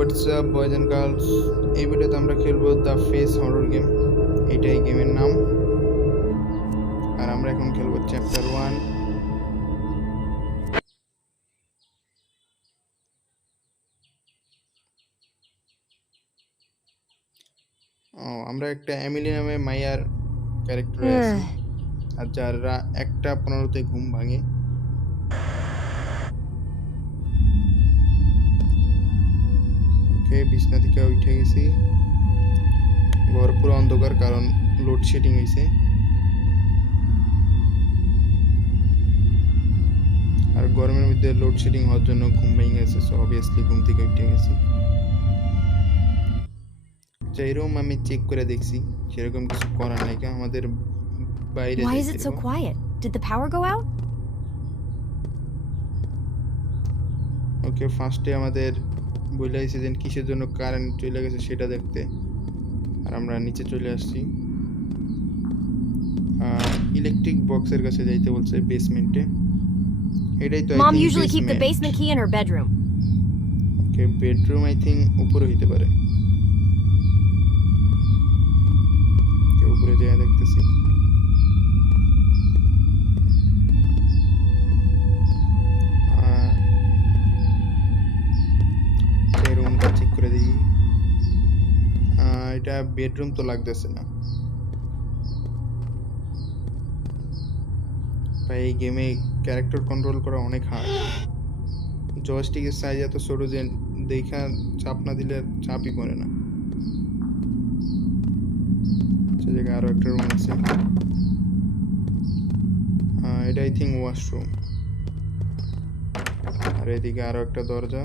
WhatsApp boys and girls, এই ভিডিওতে আমরা খেলবো দ্য ফেস হরর গেম। এইটাই গেমের নাম। আর আমরা এখন খেলবো চ্যাপ্টার 1। আমরা একটা এমিলি নামে মাইয়ার ক্যারেক্টারে আছি, আর যারা 1:15-তে ঘুম ভাঙে। ওকে, বিছনা থেকে উঠে গেছি। ঘর পুরো অন্ধকার, কারণ লোডশেডিং হয়েছে। আর গরমের মধ্যে লোডশেডিং হওয়ার জন্য ঘুম ভেঙে গেছে, সো অবভিয়াসলি ঘুম থেকে উঠে গেছি। যেরকম আমি চেক করে দেখছি, সেরকম কিছু করার নাই। আমাদের বাইরে Why is it so quiet? Did the power go out? ওকে, ফার্স্টে আমাদের বলেছে যে কিসের জন্য কারেন্ট চলে গেছে সেটা দেখতে। আর আমরা নিচে চলে আসছি। ইলেকট্রিক বক্সের কাছে যাইতে বলছে, বেসমেন্টে। এটাই তো Mom usually keep the basement key in her bedroom. Okay, bedroom I think উপরে হইতে পারে। উপরে যাই দেখতেছি। রুমটা চেক করে দিই। এটা বেডরুম তো লাগতেছে না ভাই। এই গেমে ক্যারেক্টার কন্ট্রোল করা অনেক হার্ড। জয়স্টিকের সাইজ এত ছোট যে দেখা চাপ না দিলে চাপই পড়ে না। সে জায়গায় আরো একটা রুম আছে। এটা আই থিঙ্ক ওয়াশরুম। আর এদিকে আরো একটা দরজা।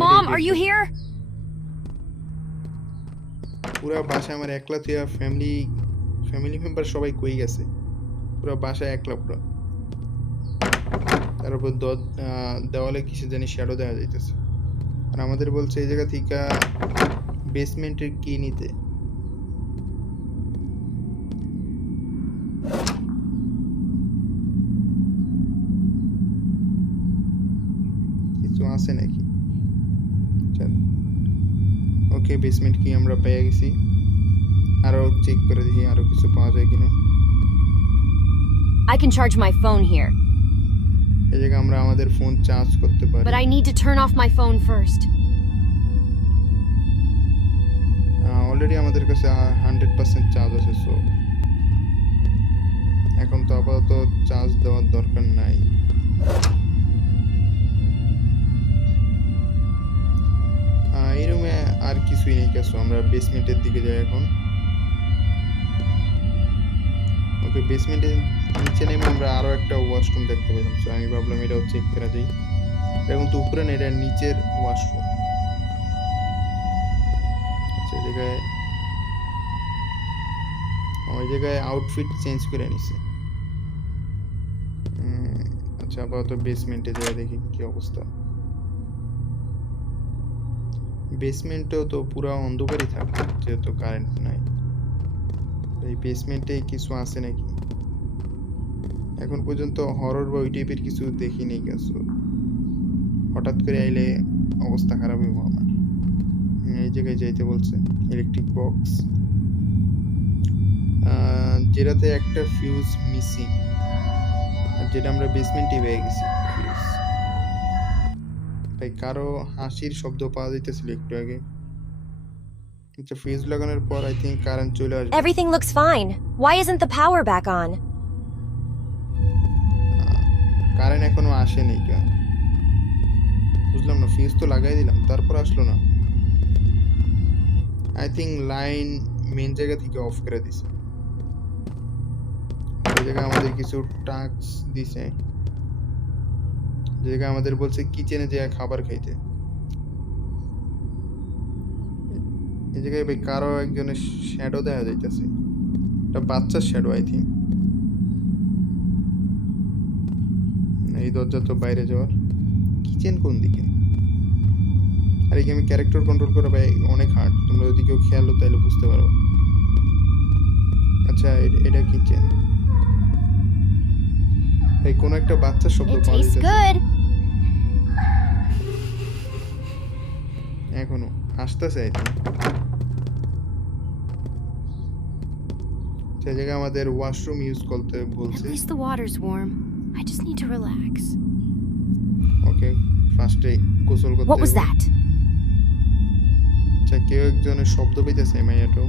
Mom, are you here? পুরা বাসা আমার একলা থেকে ফ্যামিলি মেম্বার সবাই কই গেছে। পুরো বাসায় একলা পুরো। তার উপর দেওয়ালে কিছু জানি শ্যাডো দেখা যাইতেছে। আর আমাদের বলছে এই জায়গা থেকে বেসমেন্টের কি নিতে। কিছু আছে নাকি? ওকে, বেসমেন্ট কি আমরা পেয়ে গেছি। আরো চেক করে দেখি আরো কিছু পাওয়া যায় কিনা। I can charge my phone here. এই জায়গায় আমরা আমাদের ফোন চার্জ করতে পারি। But I need to turn off my phone first. Already আমাদের কাছে 100% চার্জ আছে, সো এখন তো আপাতত চার্জ দেওয়ার দরকার নাই। এই রুমে আর কিছুই নেই কেসো, আমরা বেসমেন্টের দিকে যাই এখন। ওকে, বেসমেন্টের নিচে নেমে আমরা আরো একটা ওয়াশরুম দেখতে পেলাম, সো আমি ভাবলাম এটাও চেক করা যায়। এখন তো উপরে না, এটা নিচের ওয়াশরুম। আচ্ছা, ওই জায়গায় আউটফিট চেঞ্জ করে নিছে। আচ্ছা, আপাতত বেসমেন্টে যাই দেখি কি অবস্থা। বেসমেন্টেও তো পুরো অন্ধকারই থাকবে যেহেতু কারেন্ট নাই। এই বেসমেন্টে কিছু আছে নাকি? এখন পর্যন্ত হরর বা ওই টাইপের কিছু দেখি নেই কিছু। হঠাৎ করে আইলে অবস্থা খারাপ হইব আমার। এই জায়গায় যাইতে বলছে, ইলেকট্রিক বক্স, যেটাতে একটা ফিউজ মিসিং, আর যেটা আমরা বেসমেন্টে পেয়ে গেছি ফিউজ। ভাই কারো হাসির শব্দ পাওয়া যাইতেছিল একটু আগে। আচ্ছা, ফিউজ লাগানোর পর আই থিংক কারেন্ট চলে আসবে। Everything looks fine. Why isn't the power back on? Current এখনো আসেনি কেন বুঝলাম না। ফিউজ তো লাগাই দিলাম, তারপর আসলো না। আই থিঙ্ক লাইন মেন জায়গা থেকে অফ করে দিছে। এই জায়গায় আমাদের কিছু টাস্ক দিছে, যে জায়গায় আমাদের বলছে কিচেনে যে খাবার খাইতে। এই জায়গায় ভাই কারো একজনের শ্যাডো দেখা যাইতেছে, একটা বাচ্চার শ্যাডো আই থিঙ্ক। এই দরজা তো বাইরে যাওয়ার। কিচেন কোন দিকে? আর এই গেমে ক্যারেক্টার কন্ট্রোল করা ভাই অনেক হার্ড, তোমরা যদি কেউ খেয়ালো তাহলে বুঝতে পারো। আচ্ছা, এটা কিচেন। ভাই কোন একটা বাচ্চার শব্দ পাওয়া যাচ্ছে। এখনো আসতেছে সেই জায়গায় আমাদের ওয়াশরুম ইউজ করতে At বলছে। least the water's warm. I just need to relax. ওকে, ফার্স্টে গোসল করতে What was হবে। that? আচ্ছা, কেউ একজনের শব্দ পেতেছে মাইয়াটাও।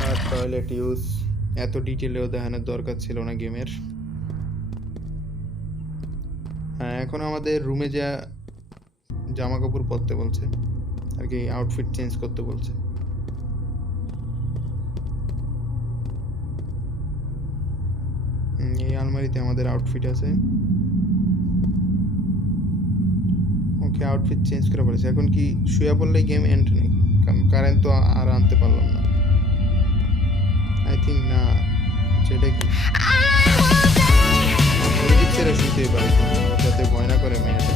আর টয়লেট ইউজ এত ডিটেলেও দেখানোর দরকার ছিল না গেমের। হ্যাঁ, এখন আমাদের রুমে যা জামা কাপড় পরতে বলছে আর কি, আউটফিট চেঞ্জ করতে বলছে। এই আলমারিতে আমাদের আউটফিট আছে। ওকে, আউটফিট চেঞ্জ করে বলেছে। এখন কি শুয়ে পড়লে গেম এন্ড নাকি? কারণ কারেন্ট তো আর আনতে পারলাম না। আই থিঙ্ক না, সেটা কি এদিক ছেড়ে শুতেই পারে যাতে ভয় না করে মেয়েটা।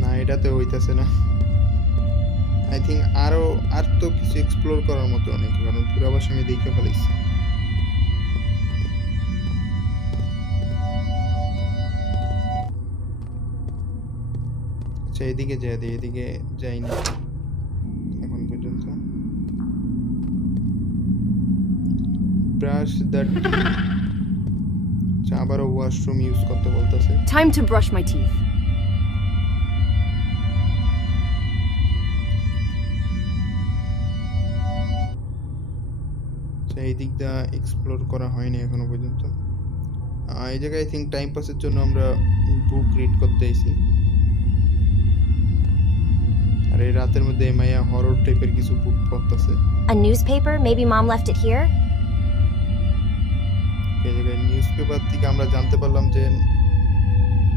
না, এটাতে হইতেছে না। আই থিঙ্ক আর তো কিছু এক্সপ্লোর করার মতো অনেক, কারণ পুরো বাসা আমি দেখে ফেলেছি। আচ্ছা, এদিকে এদিকে যাইনি এখন পর্যন্ত। ব্রাশ দ্য আচ্ছা, আবারও ওয়াশরুম ইউজ করতে বলতেছে। Time to brush my teeth. আচ্ছা, এই দিক দা এক্সপ্লোর করা হয়নি এখনো পর্যন্ত। এই জায়গায় আই থিঙ্ক টাইম পাসের জন্য আমরা বুক রিড করতে আইছি। আর এই রাতের মধ্যে মাইয়া হরর টাইপের কিছু বুক পড়তেছে। A newspaper? Maybe mom left it here? এই জায়গায় নিউজ পেপার থেকে আমরা জানতে পারলাম যে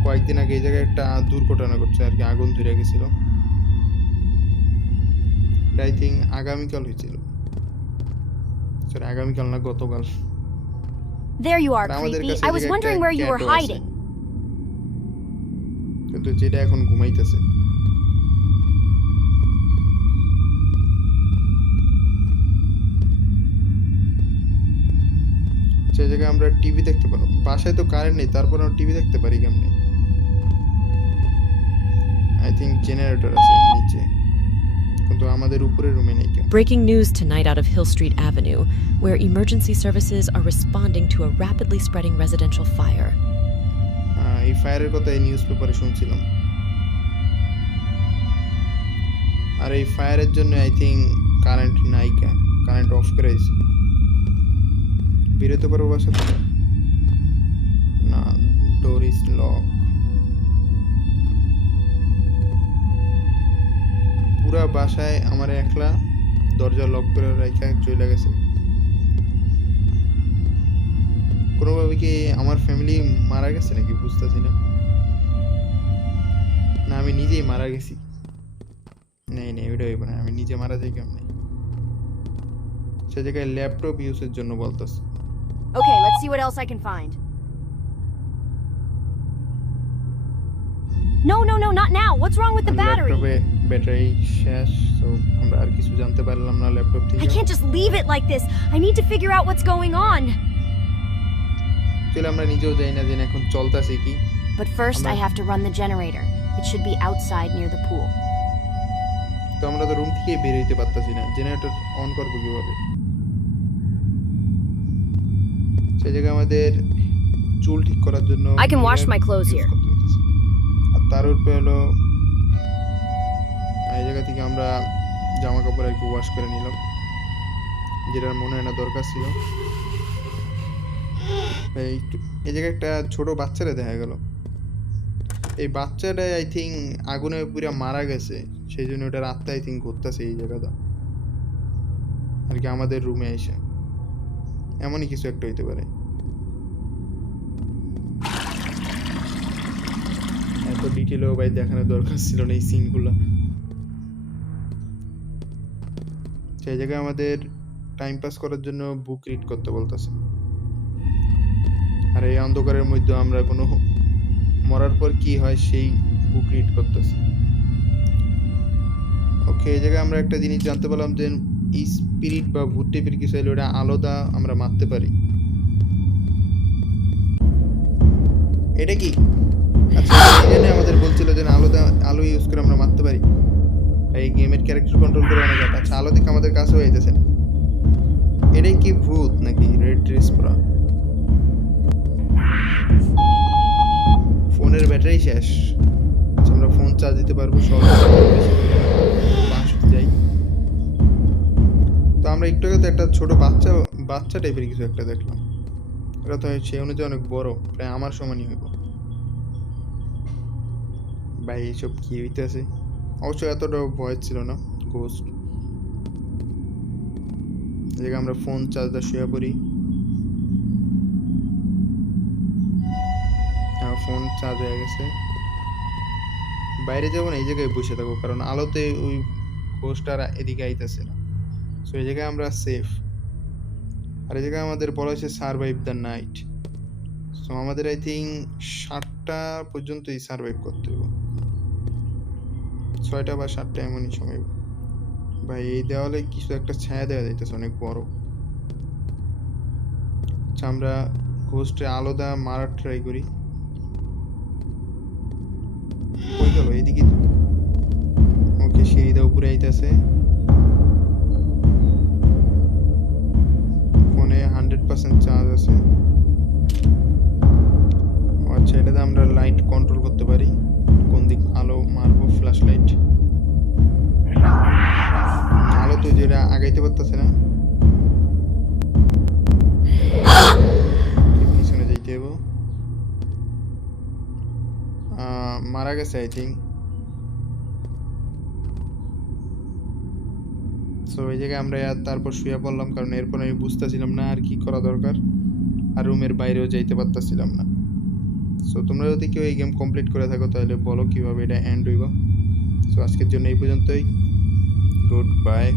কয়েকদিন আগে এই জায়গায় একটা দুর্ঘটনা ঘটছে আর কি, আগুন ধরে গেছিল। আই থিঙ্ক আগামীকাল হয়েছিল, সরি আগামীকাল না, গতকাল। There you are, আর আমাদের creepy. কাছে I was জায়গায় wondering একটা where you were ক্যাটও আছে। hiding. কিন্তু যেটা এখন ঘুমাইতেছে। সেই জায়গায় আমরা টিভি দেখতে পারো। বাসায় তো কারেন্ট নেই, তারপর আমরা টিভি দেখতে পারি কেমনে? আই থিঙ্ক জেনারেটর আছে নিচে, কিন্তু আমাদের উপরের রুমে নেই কেন। Breaking news tonight out of Hill Street Avenue, where emergency services are responding to a rapidly spreading residential fire. এই ফায়ারের কথা এই নিউজ পেপারে শুনছিলাম। আর এই ফায়ারের জন্য আই থিঙ্ক কারেন্ট নাই, কারেন্ট অফ করে দিয়েছে। বেরোতে পারবো বাসা থেকে? না, ডোর ইজ লক। পুরা বাসায় আমার একলা দরজা লক করে রাখা চলে গেছে। কোনোভাবে কি আমার ফ্যামিলি মারা গেছে নাকি বুঝতেছি না। না, আমি নিজেই মারা গেছি। নেই ওইটা হইব না, আমি নিজে মারা যাই কেমন। সে জায়গায় ল্যাপটপ ইউজের জন্য বলতেছে। Okay, let's see what else I can find. No, not now. What's wrong with the battery? ল্যাপটপে ব্যাটারি শেষ, সো আমরা আর কিছু জানতে পারলাম না ল্যাপটপ থেকে। I can't just leave it like this. I need to figure out what's going on. চলে আমরা নিজেও যাই না যে এখন চলতেছে কি। But first, I have to run the generator. It should be outside near the pool. তো আমরা তো রুম থেকে বের হইতে পারতাছি না, জেনারেটর অন করবো কিভাবে? সেই জায়গায় আমাদের চুল ঠিক করার জন্য I can wash my clothes use here. করতে হইতেছে। আর তার উপরে হলো এই জায়গা থেকে আমরা জামা কাপড় একটু ওয়াশ করে নিলাম, যেটার মনে হয় না দরকার ছিল। এই জায়গায় একটা ছোট বাচ্চারা দেখা গেল। এই বাচ্চাটা আই থিঙ্ক আগুনে পুরো মারা গেছে, সেই জন্য ওটার আত্মা আই থিঙ্ক ঘুরতেছে এই জায়গাটা আর কি, আমাদের রুমে এসে। এমনই কিছু একটা হইতে পারে। এত ডিটেলও ভাই দেখানোর দরকার ছিল না এই সিনগুলো। সেই জায়গায় আমাদের টাইম পাস করার জন্য বুক রিড করতে বলতেছে। আর এই অন্ধকারের মধ্যে আমরা কোনো মরার পর কি হয় সেই বুক রিড করতেছি। ওকে, এই জায়গায় আমরা একটা জিনিস জানতে পারলাম যে স্পিরিট বা ভূত টাইপের কিছু এলে ওটা আলাদা আমরা মারতে পারি। এটা কি? আচ্ছা, এই জন্য আমাদের বলছিল যে আলাদা আলো ইউজ করে আমরা মারতে পারি। এই গেমের ক্যারেক্টার কন্ট্রোল করে অনেক আচ্ছা, আলো দেখে আমাদের কাছে হয়ে যেতেছে না। এটাই কি ভূত নাকি রেড ড্রেস পরা? ফোনের ব্যাটারি শেষ। আচ্ছা, আমরা ফোন চার্জ দিতে পারবো সব যাই। তো আমরা একটু আগে তো একটা ছোট বাচ্চা টাইপের কিছু একটা দেখলাম। এটা তো সে অনুযায়ী অনেক বড়, প্রায় আমার সমানই হইব। ভাই এইসব কি হইতেছে? অবশ্য এতটা ভয় ছিল না। গোস্ট জায়গায় আমরা ফোন চার্জ দিয়ে শুয়ে পড়ি। হ্যাঁ, ফোন চার্জ হয়ে গেছে। বাইরে যাবো না, এই জায়গায় বসে থাকবো, কারণ আলোতে ওই গোস্টটা এদিকে আইতেছে না। সো এই জায়গায় আমরা সেফ। আর এই জায়গায় আমাদের বলা হয়েছে সারভাইভ দ্য নাইট। সো আমাদের আই থিঙ্ক 7টা পর্যন্তই সারভাইভ করতে হবে, 6টা বা 7টা এমনই সময়। ভাই এই দেওয়ালে কিছু একটা ছায়া দেওয়া যাইতেছে অনেক বড়। আচ্ছা, আমরা ঘোস্টে আলাদা মারার ট্রাই করি। কই গেল? এদিকে তো। ওকে, সিঁড়িটা উপরে আইতেছে। ফোনে 100% চার্জ আছে। আচ্ছা, এটাতে আমরা লাইট কন্ট্রোল করতে পারি, কোন দিক আলো মারবো। ফ্ল্যাশ লাইট আলো তো যেটা আগাইতে পারতেছে না, পিছনে যাইতে হইব। মারা গেছে আই থিঙ্ক। সো এই জায়গায় আমরা তারপর শুয়ে পড়লাম, কারণ এরপর আমি বুঝতেছিলাম না আর কি করা দরকার, আর রুমের বাইরেও যাইতে পারতেছিলাম না। সো তোমরা যদি কেউ এই গেম কমপ্লিট করে থাকো তাহলে বলো কিভাবে এটা এন্ড হইব। সো আজকের জন্য এই পর্যন্তই। Good bye.